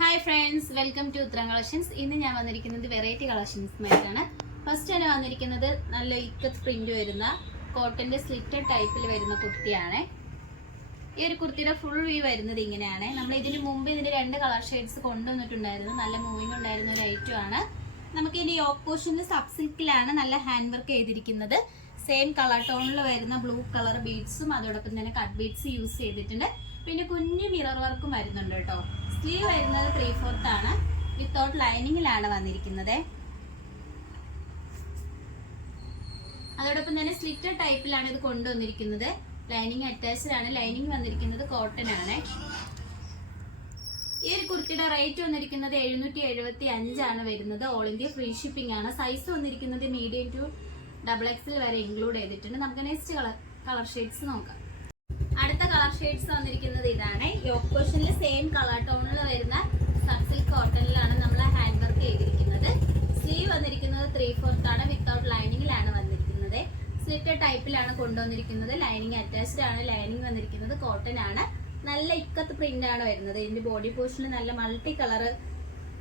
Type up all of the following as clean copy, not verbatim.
Hi friends, welcome to ഉത്തരം collections. ഇന്ന് ഞാൻ വന്നിരിക്കുന്നത് വെറൈറ്റി കളക്ഷൻസുമായിട്ടാണ്. ഫസ്റ്റ് തന്നെ വന്നിരിക്കുന്നത് നല്ല ഇക്കത്ത് പ്രിന്റ് വരുന്ന കോട്ടന്റെ സ്ലിറ്റഡ് ടൈപ്പിൽ വരുന്ന കുർത്തിയാണ്. ഈ ഒരു കുർത്തിയുടെ ഫുൾ വ്യൂ വരുന്നത് ഇങ്ങനെയാണ്. നമ്മൾ ഇതിന് മുമ്പ് ഇതിന്റെ 2 കളർ ഷെയ്ഡ്സ് കൊണ്ടുവന്നിട്ടുണ്ടായിരുന്നു. നല്ല മൂവിങ് ഉണ്ടായിരുന്ന ഒരു ഐറ്റം ആണ്. നമുക്ക് ഇതിന്റെ യോക്ക് പോർഷനിൽ സബ് സിൽക്കിലാണ് നല്ല ഹാൻഡ് വർക്ക് ചെയ്തിരിക്കുന്നത്. സെയിം കളർ ടോണിൽ വരുന്ന ബ്ലൂ കളർ ബീഡ്സും അതോടൊപ്പം തന്നെ കട്ട് ബീഡ്സ് യൂസ് ചെയ്തിട്ടുണ്ട്. പിന്നെ കുഞ്ഞു മിറർ വർക്കും വരുന്നുണ്ട് കേട്ടോ. സ്ലീവ് വരുന്നത് 3/4 ആണ്. വിത്തൗട്ട് ലൈനിങ്ങിലാണ് വന്നിരിക്കുന്നത്. അതോടൊപ്പം തന്നെ സ്ലിറ്റഡ് ടൈപ്പിലാണ് ഇത് കൊണ്ടുവന്നിരിക്കുന്നത്. ലൈനിങ് അറ്റാച്ച്ഡ് ആണ്. ലൈനിങ് വന്നിരിക്കുന്നത് കോട്ടൺ ആണ്. ഈ ഒരു കുർത്തിയുടെ റേറ്റ് വന്നിരിക്കുന്നത് 775 ആണ് വരുന്നത്. ഓൾ ഇന്ത്യ ഫ്രീ ഷിപ്പിംഗ് ആണ്. സൈസ് വന്നിരിക്കുന്നത് മീഡിയം ടു XXL വരെ ഇൻക്ലൂഡ് ചെയ്തിട്ടുണ്ട്. നമുക്ക് നെക്സ്റ്റ് കളർ ഷെയ്ഡ്സ് നോക്കാം. അടുത്ത കളർ ഷെയ്ഡ്സ് വന്നിരിക്കുന്നത് ഇതാണ്. യോക്ക് പോർഷനിൽ സെയിം കളർ ടോണിൽ വരുന്ന സബ് സിൽക്ക് കോട്ടണിലാണ് നമ്മൾ ഹാൻഡ് വർക്ക് ചെയ്തിരിക്കുന്നത്. സ്ലീവ് വന്നിരിക്കുന്നത് 3/4 ആണ്. വിത്തൗട്ട് ലൈനിങ്ങിലാണ് വന്നിരിക്കുന്നത്. സ്ലിറ്റഡ് ടൈപ്പിലാണ് കൊണ്ടുവന്നിരിക്കുന്നത്. ലൈനിങ് അറ്റാച്ച്ഡ് ആണ്. ലൈനിങ് വന്നിരിക്കുന്നത് കോട്ടൺ ആണ്. നല്ല ഇക്കത്ത് പ്രിന്റ് ആണ് വരുന്നത്. ഇതിന്റെ ബോഡി പോർഷനിൽ നല്ല മൾട്ടി കളർ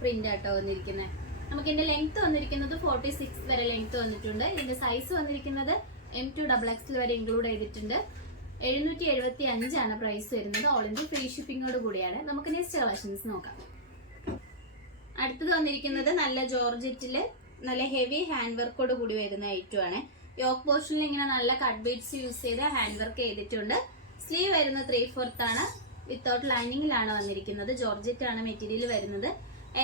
പ്രിന്റ് ആട്ടോ വന്നിരിക്കുന്നത്. നമുക്ക് ഇതിന്റെ ലെങ്ത് വന്നിരിക്കുന്നത് 46 വരെ ലെങ്ത് വന്നിട്ടുണ്ട്. ഇതിന്റെ സൈസ് വന്നിരിക്കുന്നത് M2 XXL വരെ ഇൻക്ലൂഡ് ചെയ്തിട്ടുണ്ട്. 775 ആണ് പ്രൈസ് വരുന്നത്. ഓൾ ഇന്ത്യ ഫ്രീ ഷിപ്പിംഗോട് കൂടിയാണ്. നമുക്ക് നെക്സ്റ്റ് കളക്ഷൻസ് നോക്കാം. അടുത്തത് വന്നിരിക്കുന്നത് നല്ല ജോർജറ്റില് നല്ല ഹെവി ഹാൻഡ് വർക്കോട് കൂടി വരുന്ന ഐറ്റം ആണ്. യോക്ക് പോർഷനിൽ ഇങ്ങനെ നല്ല കട്ട് ബീഡ്സ് യൂസ് ചെയ്ത് ഹാൻഡ് വർക്ക് ചെയ്തിട്ടുണ്ട്. സ്ലീവ് വരുന്നത് 3/4 ആണ്. വിത്തൗട്ട് ലൈനിങ്ങിലാണ് വന്നിരിക്കുന്നത്. ജോർജറ്റ് ആണ് മെറ്റീരിയൽ വരുന്നത്.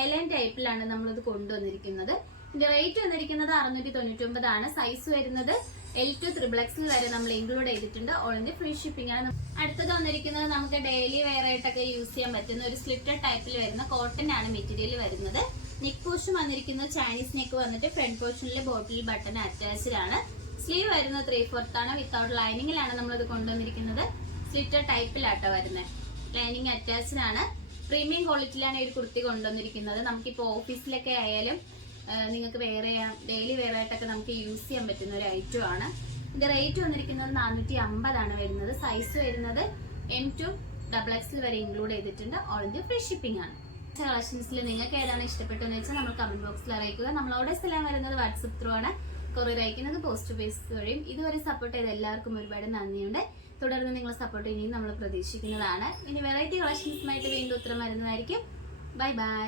എലൈൻ ടൈപ്പിലാണ് നമ്മളിത് കൊണ്ടുവന്നിരിക്കുന്നത്. ഇതിന്റെ റേറ്റ് വന്നിരിക്കുന്നത് 699 ആണ്. സൈസ് വരുന്നത് L2 XXL വരെ നമ്മൾ ഇൻക്ലൂഡ് ചെയ്തിട്ടുണ്ട്. ഓൾ ഇന്ത്യ ഫ്രീ ഷിപ്പിംഗ് ആണ്. അടുത്തത് വന്നിരിക്കുന്നത് നമുക്ക് ഡെയിലി വെയർ ആയിട്ടൊക്കെ യൂസ് ചെയ്യാൻ പറ്റുന്ന ഒരു സ്ലിറ്റഡ് ടൈപ്പിൽ വരുന്ന കോട്ടൺ ആണ് മെറ്റീരിയൽ വരുന്നത്. നെക്ക് പോർഷൻ വന്നിരിക്കുന്നത് ചൈനീസ് നെക്ക് വന്നിട്ട് ഫ്രണ്ട് പോർഷനിൽ ബോട്ടിൽ ബട്ടൺ അറ്റാച്ച്ഡ് ആണ്. സ്ലീവ് വരുന്നത് 3/4 ആണ്. വിത്തൗട്ട് ലൈനിങ്ങിലാണ് നമ്മളിത് കൊണ്ടുവന്നിരിക്കുന്നത്. സ്ലിറ്റഡ് ടൈപ്പിലാട്ടോ വരുന്നത്. ലൈനിങ് അറ്റാച്ച്ഡ് ആണ്. പ്രീമിയം ക്വാളിറ്റിയിലാണ് ഈ കുർത്തി കൊണ്ടുവന്നിരിക്കുന്നത്. നമുക്കിപ്പോൾ ഓഫീസിലൊക്കെ ആയാലും നിങ്ങൾക്ക് വെയർ ചെയ്യാം, ഡെയിലി വെയർ ആയിട്ടൊക്കെ നമുക്ക് യൂസ് ചെയ്യാൻ പറ്റുന്ന ഒരു ഐറ്റം ആണ്. ഇതിന്റെ റേറ്റ് വന്നിരിക്കുന്നത് 450 ആണ് വരുന്നത്. സൈസ് വരുന്നത് M2 XXL വരെ ഇൻക്ലൂഡ് ചെയ്തിട്ടുണ്ട്. ഓൾ ഇന്ത്യ ഫ്രീ ഷിപ്പിംഗ് ആണ്. കളക്ഷൻസിൽ നിങ്ങൾക്ക് ഏതാണ് ഇഷ്ടപ്പെട്ടതെന്ന് വെച്ചാൽ നമ്മൾ കമന്റ് ബോക്സിൽ അറിയിക്കുക. നമ്മൾ ഓർഡേഴ്സ് എല്ലാം വരുന്നത് വാട്സപ്പ് ത്രൂ ആണ്. കൊറിയർ അയക്കുന്നത് പോസ്റ്റ് ബേസ് വഴിയും. ഇതുവരെ സപ്പോർട്ട് ചെയ്ത എല്ലാവർക്കും ഒരുപാട് നന്ദിയുണ്ട്. തുടർന്ന് നിങ്ങളെ സപ്പോർട്ട് ഇനിയും നമ്മൾ പ്രതീക്ഷിക്കുന്നതാണ്. ഇനി വെറൈറ്റി കളക്ഷൻസുമായിട്ട് വീണ്ടും ഉത്തരം വരുന്നതായിരിക്കും. Bye bye.